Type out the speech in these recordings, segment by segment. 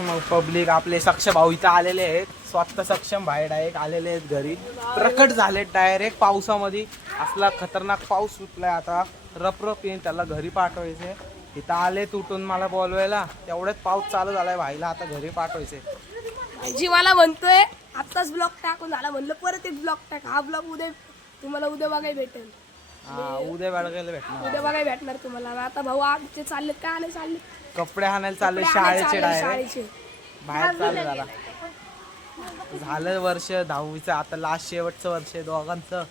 मग पब्लिक आपले सक्षम भाऊ इथं आलेले आहेत. स्वतः सक्षम भाई डायरेक्ट आलेले आहेत घरी. प्रकट झाले डायरेक्ट पावसामध्ये. असला खतरनाक पाऊस सुटलाय आता. रपरप येईन त्याला घरी पाठवायचे. इथं आले तुटून मला बोलवायला. तेवढ्याच पाऊस चालू झालाय भाईला आता घरी पाठवायचे. जीवाला म्हणतोय आत्ताच ब्लॉग टाकून झाला, म्हणलं परत एक ब्लॉग टाक. हा ब्लॉग उद्या तुम्हाला उद्या बघायला भेटेल. उद्या बघायला भेटणार. उद्या बघायला भेटणार तुम्हाला. आता भाऊ आमचे चालले काय नाही चालले कपडे आणायला चालले शाळेचे डायरेक्ट शाळेचे. बाहेर चालू झालं वर्ष 10वीचं आता लास्ट शेवटचं वर्ष आहे दोघांचं.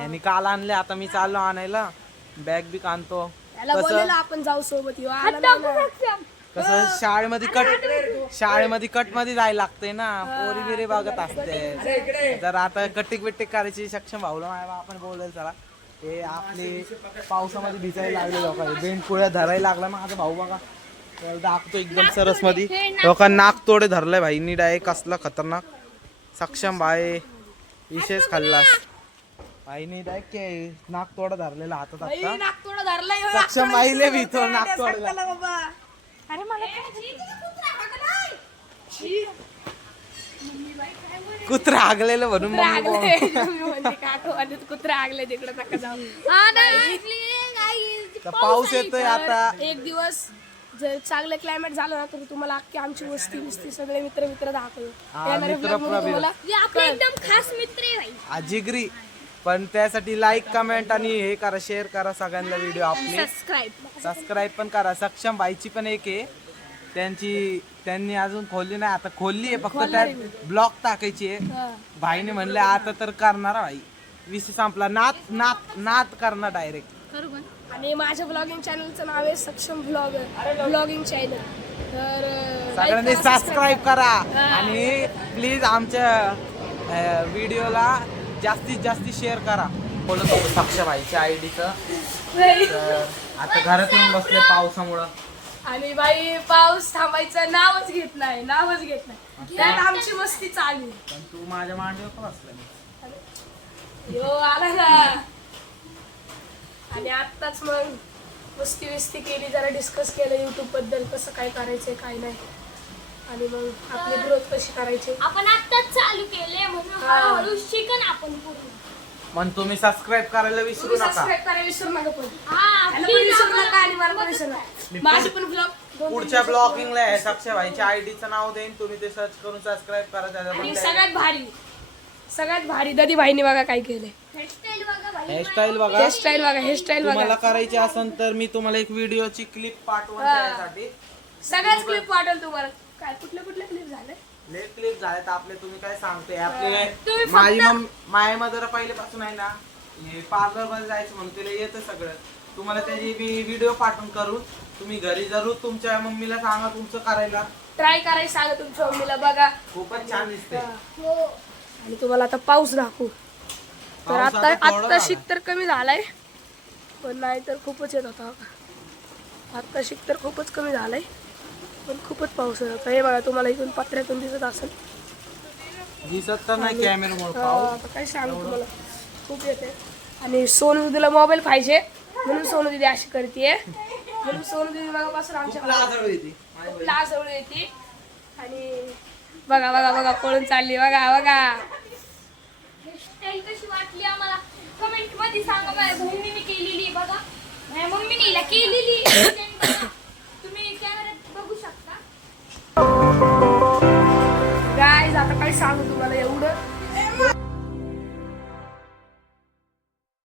यांनी काल आणले आता मी चाललो आणायला. बॅग बी आणतो. त्याला बोललेलं आपण जाऊ सोबत येऊ. आला नाही ना. कसं शाळेमध्ये कट मध्ये जायला लागतंय ना. पोरी बिरी बघत असते. जर आता कटिक बिटिक करायची सक्षम भाऊला आपण बोलायला चला. हे आपले पावसामध्ये भिजायला लागले लोक. बेंडकुळ्या धरायला लागला माझा भाऊ बघा. दाखतो एकदम सरस मध्ये लोकांना नाक तोडे धरलाय भाईनी डायरेक्ट. कसला खतरनाक. सक्षम भाई विशेष खाल्लास भाईनी डायरेक्ट नाक तोडा धरलेला हातात आता. नागतोडा धरलाय सक्षम भाईले भीतो नाक तोडला. अरे मला कुत्रा हागलेलं म्हणून कुत्रा आगले तिकडे नका जाऊ. पाऊस येतोय आता. एक दिवस जर चांगलं क्लायमेट झालं ना तर तुम्हाला अख्खी आमची वस्ती बिस्ती सगळे मित्र मित्र दाखवू. एकदम खास मित्र आहे आजिगरी. पण त्यासाठी लाईक कमेंट आणि हे करा, शेअर करा सगळ्यांना व्हिडिओ. आपले सबस्क्राईब पण करा. सक्षम बाईची पण एक आहे त्यांनी अजून खोलली नाही. आता खोलली आहे फक्त त्यात ब्लॉग टाकायची आहे. भाईने म्हणले आता तर करणार भाई. विषय संपला. नात करणार डायरेक्ट. आणि माझ्या ब्लॉगिंग चॅनलचं नाव आहे सक्षम ब्लॉगिंग चॅनल. तर सगळ्यांनी सबस्क्राईब करा आणि प्लीज आमच्या व्हिडिओला जास्तीत जास्त शेअर करा. बोलत होतो सक्षमबाईच्या आयडीचं. आता घरात येऊन बसले पावसामुळं. आणि बाई पाऊस थांबायचं नावच घेत नाही. त्यात आमची मस्ती चालू. पण तू माझ्या मांडीवर का बसला? यो आला ना. आणि आत्ताच मग मस्ती विस्ती केली, जरा डिस्कस केलं युट्यूब बद्दल कसं काय करायचंय काय नाही. आणि मग आपली ग्रोथ कशी करायची. आपण आत्ताच चालू केले म्हणून हळूहळू शिकन आपण पूर्ण. पण तुम्ही सबस्क्राईब करायला विसरू नका. सबस्क्राईब करायला विसरू नका. पण हा, त्याला पण विसरू नका आणि मला पण विसरू नका. माझी पण ब्लॉग पुढच्या ब्लॉगिंगला आहे सक्षमबाईच्या आयडीचं नाव देईन. तुम्ही ते सर्च करून सबस्क्राईब करा. आणि सगळ्यात भारी ददी भाईने बघा काय केलंय. हेअरस्टाईल बघा भाई. हेअरस्टाईल बघा. हेअरस्टाईल बघा. तुम्हाला करायची असेल तर मी तुम्हाला एक व्हिडिओची क्लिप पाठवून त्यासाठी. सगळ्याच क्लिप पाठवल तुम्हाला. काय कुठल्या क्लिप झाले. लय क्लिप झालेत आपले. तुम्ही काय सांगते तुम्ही आपले. माझी मदर पहिलेपासून आहे ना पार्लर मध्ये जायचं म्हणून तिला येतं सगळं. तुम्हाला त्याची व्हिडिओ पाठवून करून तुम्ही घरी जरूर तुमच्या मम्मीला सांगा तुमचं करायला. ट्राय करायला सांगा तुमच्या मम्मीला. बघा खूपच छान दिसते. आणि तुम्हाला आता पाऊस दाखवू. तर आता शीत तर कमी झालाय पण नाही तर खूपच येत होता. आता शीत तर खूपच कमी झालाय पण खूपच पाऊस येत होता. हे बघा तुम्हाला इथून पत्र्यातून दिसत असेल. दिसत तर नाही कॅमेरामुळे. आता काय सांगू तुम्हाला खूप येते. आणि सोनू दिदीला मोबाईल पाहिजे म्हणून सोनू दिदी अशी करते. म्हणून सोनू दिदी मगापासून आमच्या खूप लाजवळ येते. आणि बघा बघा बघा पळून चालली. बघा हेअरस्टाईल कशी वाटली आम्हाला कमेंट मध्ये सांगा. माझ्या बहिणीने केलेली बघा, माझ्या मम्मीने हिला केलेली. तुम्ही कॅमेऱ्यात बघू शकता. गाईज आता काय सांगू तुम्हाला. एवढं